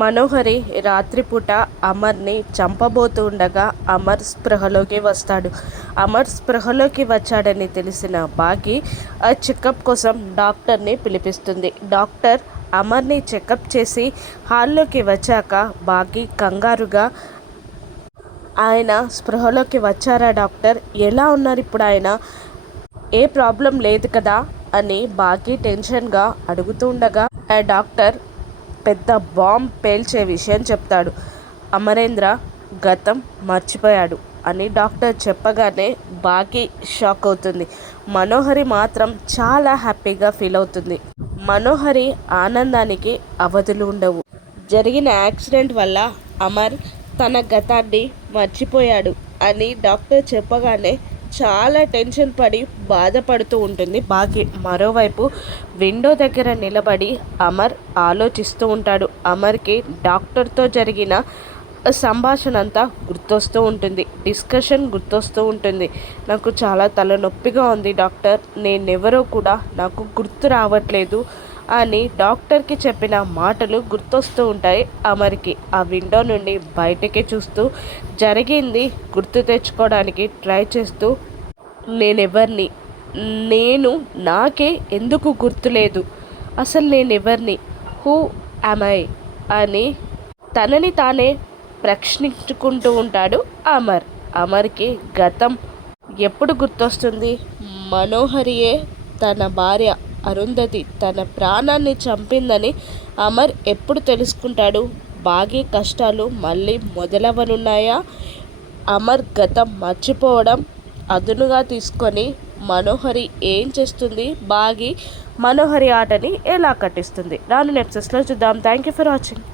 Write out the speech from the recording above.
మనోహరి రాత్రిపూట అమర్ని చంపబోతూ ఉండగా అమర్ స్పృహలోకి వస్తాడు. అమర్ స్పృహలోకి వచ్చాడని తెలిసిన బాగి ఆ చెకప్ కోసం డాక్టర్ని పిలిపిస్తుంది. డాక్టర్ అమర్ని చెకప్ చేసి హాల్లోకి వచ్చాక బాగి కంగారుగా, ఆయన స్పృహలోకి వచ్చారా డాక్టర్? ఎలా ఉన్నారు ఇప్పుడు ఆయన? ఏ ప్రాబ్లం లేదు కదా అని బాగి టెన్షన్గా అడుగుతూ ఉండగా ఆ డాక్టర్ పెద్ద బాంబ్ పేల్చే విషయం చెప్తాడు. అమరేంద్ర గతం మర్చిపోయాడు అని డాక్టర్ చెప్పగానే బాగి షాక్ అవుతుంది. మనోహరి మాత్రం చాలా హ్యాపీగా ఫీల్ అవుతుంది. మనోహరి ఆనందానికి అవధులు ఉండవు. జరిగిన యాక్సిడెంట్ వల్ల అమర్ తన గతాన్ని మర్చిపోయాడు అని డాక్టర్ చెప్పగానే చాలా టెన్షన్ పడి బాధపడుతూ ఉంటుంది బాగి. మరోవైపు విండో దగ్గర నిలబడి అమర్ ఆలోచిస్తూ ఉంటాడు. అమర్కి డాక్టర్తో జరిగిన సంభాషణ అంతా గుర్తొస్తూ ఉంటుంది. డిస్కషన్ గుర్తొస్తూ ఉంటుంది. నాకు చాలా తలనొప్పిగా ఉంది డాక్టర్, నేనెవరో కూడా నాకు గుర్తు రావట్లేదు అని డాక్టర్కి చెప్పిన మాటలు గుర్తొస్తూ ఉంటాయి అమర్కి. ఆ విండో నుండి బయటకి చూస్తూ జరిగింది గుర్తు తెచ్చుకోవడానికి ట్రై చేస్తూ, నేనెవరిని, నేను నాకే ఎందుకు గుర్తులేదు, అసలు నేనెవరిని, హూ యామ్ ఐ అని తనని తానే ప్రశ్నించుకుంటూ ఉంటాడు అమర్. అమర్కి గతం ఎప్పుడు గుర్తొస్తుంది? మనోహరియే తన భార్య అరుంధతి తన ప్రాణాన్ని చంపిందని అమర్ ఎప్పుడు తెలుసుకుంటాడు? బాగి కష్టాలు మళ్ళీ మొదలవనున్నాయా? అమర్ గతం మర్చిపోవడం అదునుగా తీసుకొని మనోహరి ఏం చేస్తుంది? బాగి మనోహరి ఆటని ఎలా కట్టిస్తుంది? రాను నెక్సెస్లో చూద్దాం. Thank you for watching.